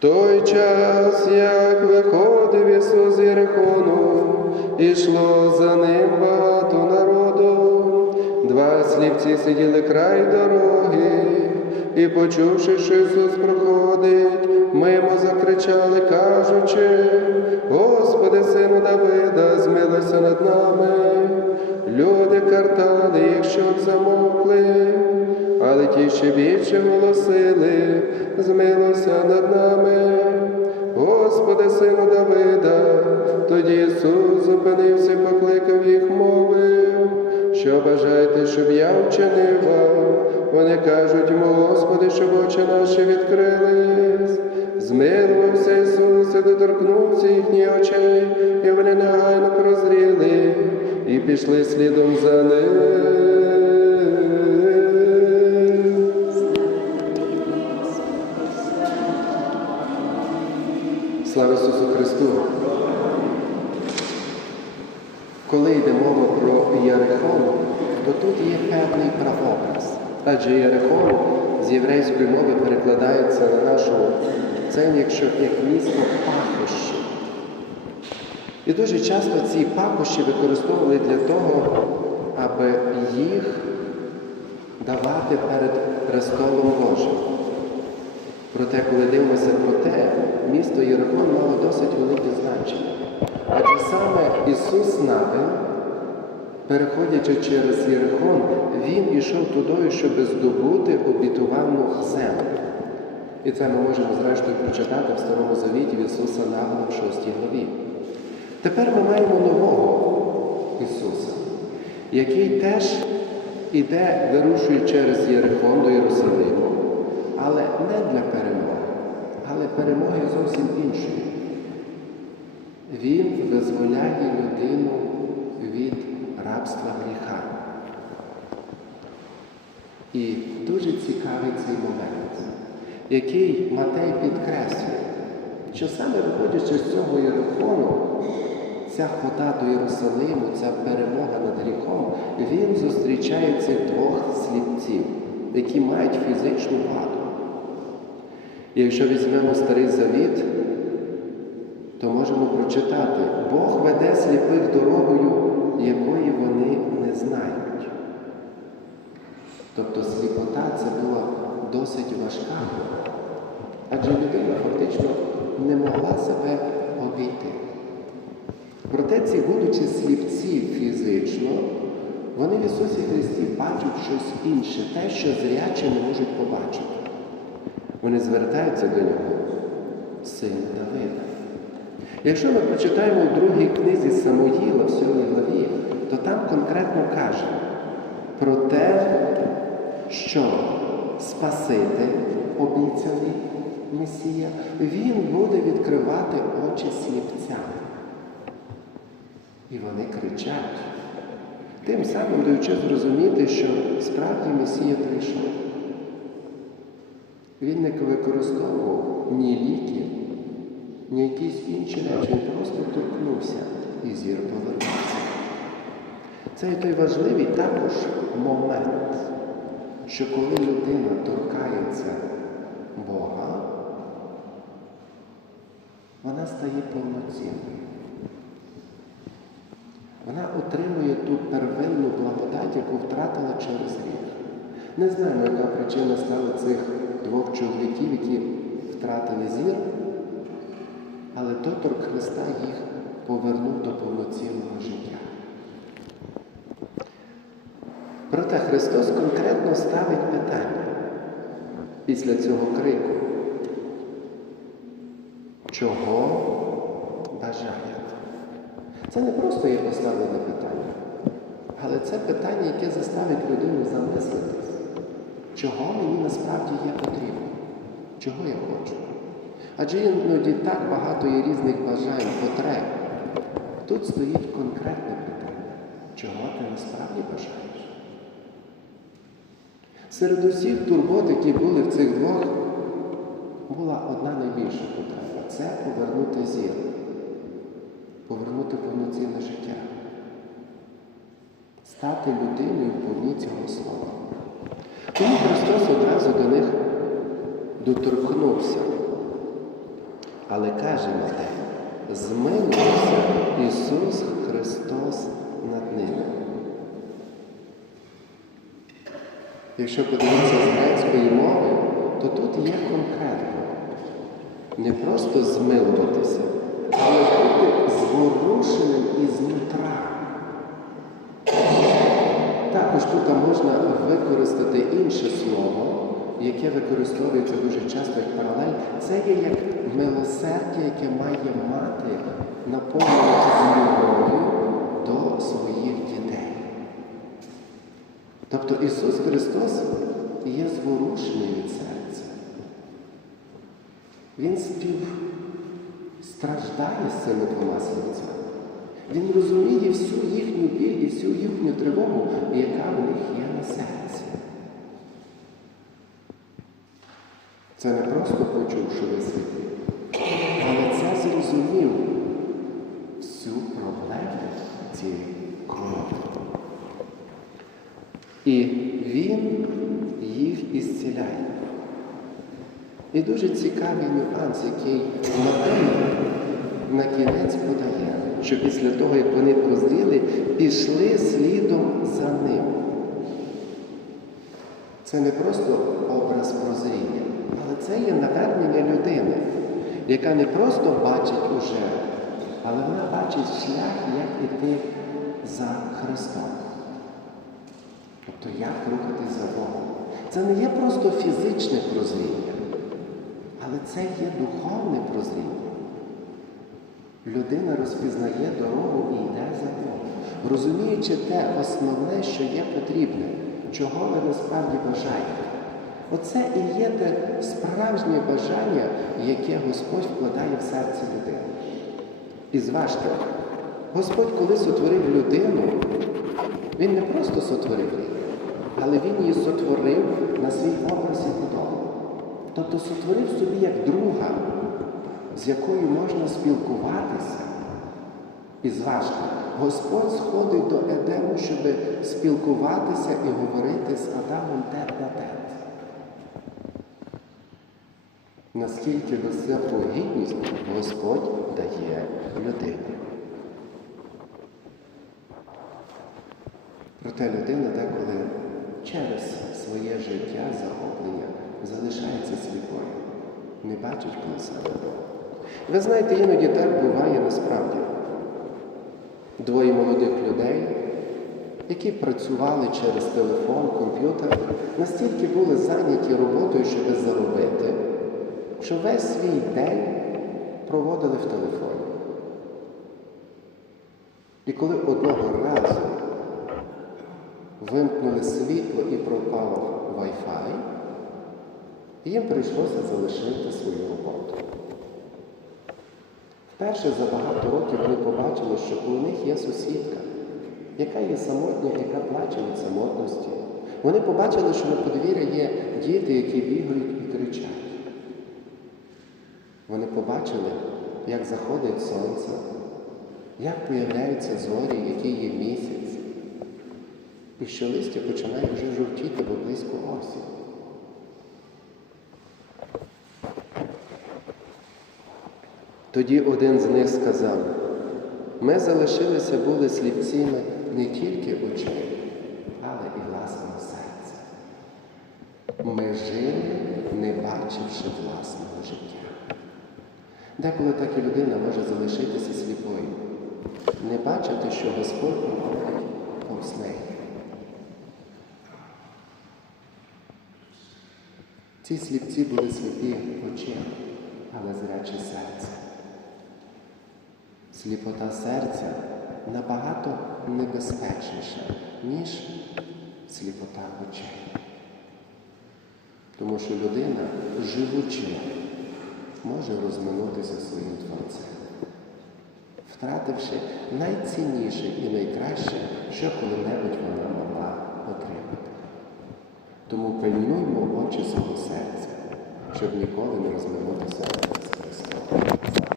Той час, як виходив Ісус Єрихону, ішло за ним багато народу. Два сліпці сиділи край дороги, і, почувши, що Ісус проходить, мимо закричали, кажучи, Господи, сину Давида, змилися над нами. Люди картали їх, щоб замовкли, але ті ще більше голосили, змилося над нами. Господи, сину Давида, тоді Ісус зупинився, покликав їх мовив, що бажаєте, щоб я вчинив вам. Вони кажуть Господи, щоб очі наші відкрились. Змилувався Ісус і доторкнувся їхніх очей, і вони негайно прозріли і пішли слідом за ним. Про Єрихон, то тут є певний прообраз. Адже Єрихон з єврейської мови перекладається на нашу це якщо як місто пахощі. І дуже часто ці пахощі використовували для того, аби їх давати перед престолом Божим. Проте, коли дивимося про те, місто Єрихон мало досить велике значення. Адже саме Ісус Навин, переходячи через Єрихон, Він ішов тудою, щоб здобути обітувану землю. І це ми можемо зрештою прочитати в Старому Завіті в Ісуса Навина в 6 главі. Тепер ми маємо нового Ісуса, який теж іде, вирушує через Єрихон до Єрусалиму, але не для перемоги, але перемоги зовсім іншої. Він визволяє людину рабства гріха. І дуже цікавий цей момент, який Матей підкреслює, що саме виходячи з цього Єрихону, ця хода до Єрусалиму, ця перемога над гріхом, він зустрічає цих двох сліпців, які мають фізичну владу. І якщо візьмемо старий завіт, то можемо прочитати, Бог веде сліпих дорогою, якої вони не знають. Тобто сліпота це була досить важка, адже людина фактично не могла себе обійти. Проте ці, будучи сліпці фізично, вони в Ісусі Христі бачать щось інше, те, що зрячі не можуть побачити. Вони звертаються до нього, син Давида. Якщо ми прочитаємо в другій книзі Самоїла в сьомій главі, то там конкретно каже про те, що Спаситель, обіцяний Месія, Він буде відкривати очі сліпцям. І вони кричать, тим самим даючи зрозуміти, що справді Месія прийшов. Він не використовував ні ліки, ні якісь інші речі, він просто торкнувся і зір повернувся. Це і той важливий також момент, що коли людина торкається Бога, вона стає повноцінною. Вона отримує ту первинну благодать, яку втратила через гріх. Не знаємо, яка причина стала цих двох чоловіків, які втратили зір, але доторк Христа їх повернув до повноцінного життя. Проте Христос конкретно ставить питання після цього крику. Чого бажаєте? Це не просто є поставлене питання, але це питання, яке заставить людину замислитись, чого мені насправді є потрібно, чого я хочу. Адже іноді так багато є різних бажань, потреб. Тут стоїть конкретне питання, чого ти насправді бажаєш. Серед усіх турбот, які були в цих двох, була одна найбільша потреба це повернути зір, повернути повноцінне життя, стати людиною в повні цього слова. Тому Христос одразу до них доторкнувся Але каже Матей, змилувався Ісус Христос над ними. Якщо подивитися з грецької мови, то тут є конкретно. Не просто змилуватися, але бути зворушеним ізнутра. Також тут можна використати інше слово, яке використовується дуже часто як паралель. Це є як милосердя, яке має мати наповнювати любов'ю до своїх дітей. Тобто Ісус Христос є зворушений від серця. Він співстраждає з цими двома слідцями. Він розуміє всю їхню біль і всю їхню тривогу, яка в них є на серці. Це не просто почув, що але це зрозумів всю проблему цієї крові. І він їх ісціляє. І дуже цікавий нюанс, який Матей на кінець подає, що після того, як вони прозріли, пішли слідом за ним. Це не просто образ прозріння, але це є навернення людини, яка не просто бачить уже, але вона бачить шлях, як іти за Христом. Тобто як рухатись за Богом. Це не є просто фізичне прозріння, але це є духовне прозріння. Людина розпізнає дорогу і йде за Богом, розуміючи те основне, що є потрібне, чого ви насправді бажаєте. Оце і є те справжнє бажання, яке Господь вкладає в серце людини. І зважте, Господь, коли сотворив людину, Він не просто сотворив її, але Він її сотворив на свій образ і подобу. Тобто сотворив собі як друга, з якою можна спілкуватися. І зважте, Господь сходить до Едему, щоб спілкуватися і говорити з Адамом тет на тет. Наскільки високу гідність Господь дає людині. Проте людина деколи через своє життя, захоплення залишається сліпою, не бачить коли себе. Ви знаєте, іноді так буває насправді. Двоє молодих людей, які працювали через телефон, комп'ютер, настільки були зайняті роботою, щоб заробити, що весь свій день проводили в телефоні. І коли одного разу вимкнули світло і пропав Wi-Fi, їм прийшлося залишити свою роботу. Вперше за багато років вони побачили, що у них є сусідка, яка є самотня, яка плаче від самотності. Вони побачили, що на подвір'я є діти, які бігають і кричать. Вони побачили, як заходить сонце, як появляються зорі, який є місяць, і що листя починає вже жовтіти, бо близько осінь. Тоді один з них сказав, ми залишилися були сліпцями не тільки очей, але і власного серця. Ми жили, не бачивши власного життя. Деколи так і людина може залишитися сліпою, не бачити, що Господь проходить повз неї. Ці сліпці були сліпі очима, але зрячі серця. Сліпота серця набагато небезпечніша, ніж сліпота очей. Тому що людина, живучи, може розминутися своїм Творцем, втративши найцінніше і найкраще, що коли-небудь вона могла отримати. Тому пильнуймо очі свого серця, щоб ніколи не розминутися